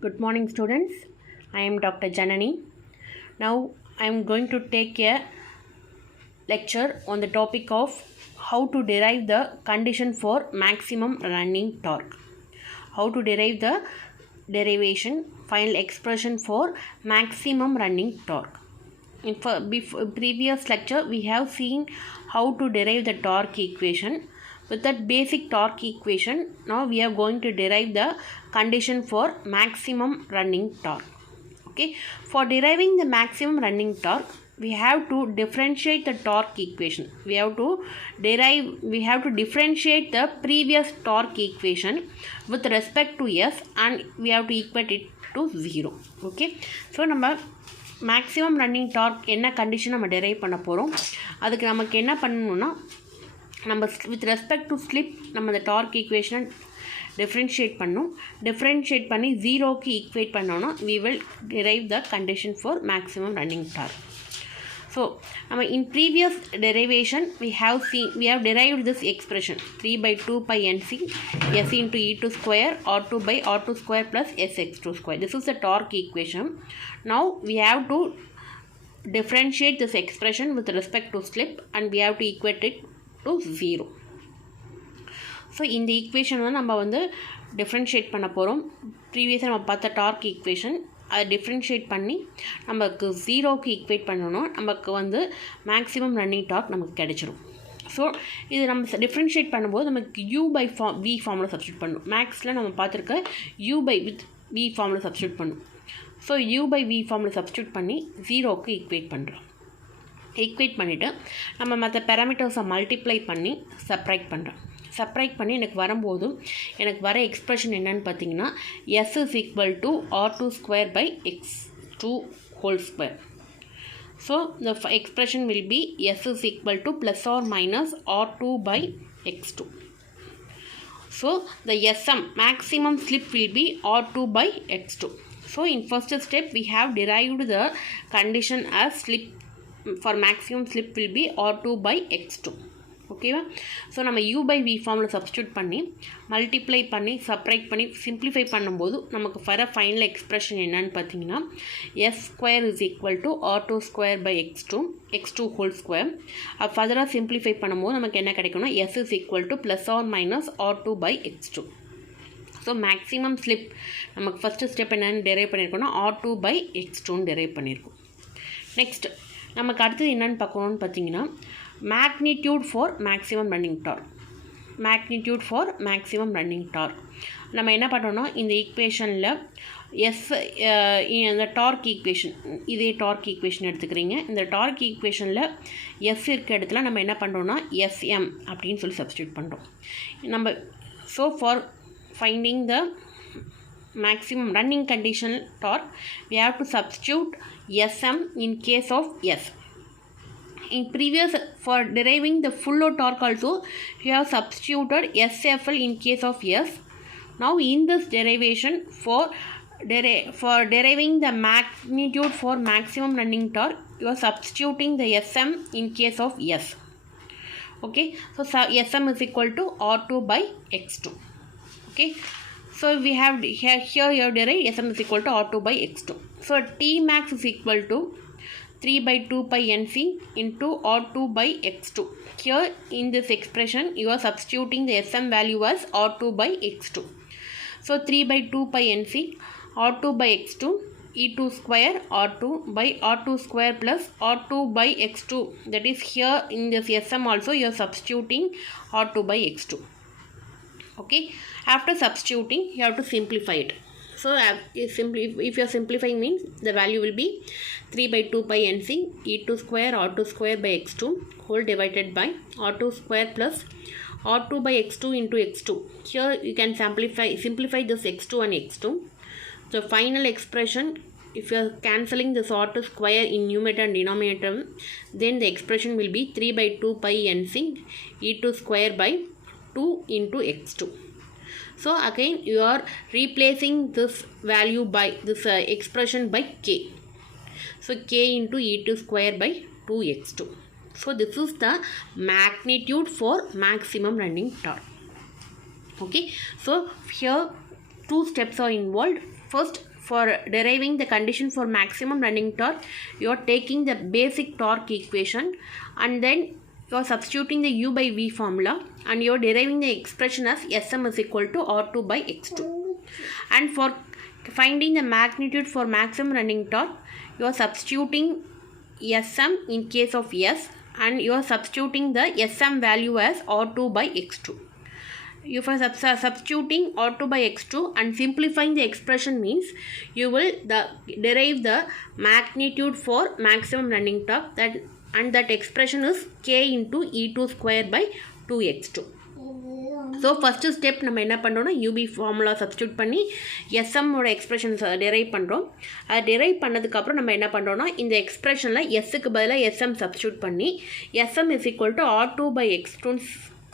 Good morning, students. I am Dr. Janani. Now, I am going to take a lecture on the topic of how to derive the condition for maximum running torque. How to derive the derivation, final expression for maximum running torque. In previous lecture, we have seen how to derive the torque equation. With that basic torque equation, now we are going to derive the condition for maximum running torque. Okay, for deriving the maximum running torque, we have to differentiate the torque equation. We have to differentiate the previous torque equation with respect to s, and we have to equate it to 0. Okay, so நம்ம maximum running torque என்ன கண்டிஷன் நம்ம டெரைவ் பண்ண போகிறோம். அதுக்கு நமக்கு என்ன பண்ணணும்னா, நம்ம வித் ரெஸ்பெக்ட் டு ஸ்லிப் நம்ம அந்த டார்க் ஈக்குவேஷனை டிஃப்ரென்ஷியேட் பண்ணி ஜீரோக்கு ஈக்குவேட் பண்ணோன்னா we will derive the condition for maximum running torque. So நம்ம in previous derivation we have derived this expression 3 by 2 pi nc s into e2 square r2 by r2 square plus sx2 square. This is the torque equation. Now we have to differentiate this expression with respect to slip and we have to equate it to 0. ஸோ இந்த ஈக்குவேஷன் வந்து நம்ம வந்து டிஃப்ரென்ஷியேட் பண்ண போகிறோம். ப்ரீவியஸாக நம்ம பார்த்த torque equation அதை டிஃப்ரென்ஷியேட் பண்ணி நமக்கு ஜீரோக்கு ஈக்குவேட் பண்ணணும். நமக்கு வந்து மேக்ஸிமம் ரன்னிங் டார்க் நமக்கு கிடைச்சிரும். ஸோ இது நம்ம டிஃப்ரென்ஷியேட் பண்ணும்போது நமக்கு u பை v ஃபார்மில் சப்ஸ்டியூட் பண்ணணும். மேக்ஸில் நம்ம பார்த்துருக்க u பை வித் v ஃபார்மில் சப்ஸ்டியூட் பண்ணணும். ஸோ u பை v ஃபார்மில் சப்ஸ்டியூட் பண்ணி ஜீரோக்கு ஈக்குவேட் பண்ணுறோம். ஈக்குவேட் பண்ணிவிட்டு நம்ம மற்ற பேராமீட்டர்ஸை மல்டிப்ளை பண்ணி செப்ரேட் பண்ணி எனக்கு வரும்போது எனக்கு வர எக்ஸ்பிரஷன் என்னன்னு பார்த்தீங்கன்னா s is equal to r2 square by x2 whole square. So the expression will be s is equal to plus or minus r2 by x2. So the sm maximum slip will be r2 by x2. So in first step we have derived the condition as slip for maximum slip will be r2 by x2. ஓகேவா? So நம்ம u by v ஃபார்மில் substitute பண்ணி multiply பண்ணி separate பண்ணி simplify பண்ணும்போது நமக்கு வர final expression என்னன்னு பார்த்தீங்கன்னா s square is equal to r2 square by x2 whole square. ஃபர்தராக சிம்ப்ளிஃபை பண்ணும்போது நமக்கு என்ன கிடைக்கும்னா s is equal to plus r minus r2 by x2. So maximum slip நமக்கு ஃபஸ்ட்டு ஸ்டெப் என்னென்னு டெரைவ் பண்ணியிருக்கோம்னா r2 பை x2ன்னு டெரைவ் பண்ணியிருக்கோம். நெக்ஸ்ட் நமக்கு அடுத்தது என்னென்னு பார்க்கணுன்னு பார்த்தீங்கன்னா magnitude for maximum running torque. நம்ம என்ன பண்ணோம்னா இந்த ஈக்குவேஷனில் இந்த டார்க் ஈக்குவேஷன் இதே டார்க் ஈக்குவேஷன் எடுத்துக்கிறீங்க. இந்த டார்க் ஈக்குவேஷனில் எஸ் இருக்க இடத்துல நம்ம என்ன பண்ணுறோம்னா எஸ்எம் அப்படின்னு சொல்லி சப்ஸ்டியூட் பண்ணுறோம் நம்ம. So for finding the maximum running condition torque we have to substitute sm in case of s. In previous, for deriving the full load torque also we have substituted sfl in case of s. Now in this derivation for deriving the magnitude for maximum running torque you are substituting the sm in case of s. Okay, so sm is equal to r2 by x2. Okay, so we have here you have derived sm is equal to r2 by x2. So t max is equal to 3 by 2 pi nc into r2 by x2. Here in this expression you are substituting the sm value as r2 by x2. So 3 by 2 pi nc r2 by x2 e2 square r2 by r2 square plus r2 by x2. That is here in this sm also you are substituting r2 by x2. Okay, after substituting you have to simplify it. So if you are simplifying means the value will be 3 by 2 pi nc e2 square r2 square by x2 whole divided by r2 square plus r2 by x2 into x2. Here you can simplify this x2 and x2. So final expression, if you are cancelling this r2 square in numerator and denominator, then the expression will be 3 by 2 pi nc e2 square by 2 into x2. So again you are replacing this value by this expression by k. So k into e2 square by 2x2. So this is the magnitude for maximum running torque. Okay, so here two steps are involved. First, for deriving the condition for maximum running torque, you are taking the basic torque equation and then you are substituting the U by V formula and you are deriving the expression as Sm is equal to R2 by X2. And for finding the magnitude for maximum running torque, you are substituting Sm in case of S and you are substituting the Sm value as R2 by X2. If I substituting R2 by X2 and simplifying the expression means you will derive the magnitude for maximum running torque and that expression is K into E2 square by 2x2. So first step நம்ம என்ன பண்ணுறோம்னா UB formula substitute பண்ணி SM ஓட expressions derive பண்ணுறோம். அது derive பண்ணதுக்கப்புறம் நம்ம என்ன பண்ணுறோம்னா இந்த எக்ஸ்பிரஷனில் Sக்கு பதிலாக SM substitute பண்ணி SM is equal to R2 by X2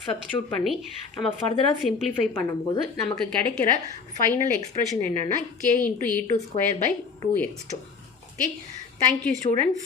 substitute பண்ணி நம்ம ஃபர்தராக சிம்ப்ளிஃபை பண்ணும்போது நமக்கு கிடைக்கிற ஃபைனல் எக்ஸ்பிரஷன் என்னென்னா K into E2 square by 2x2. Okay, thank you students.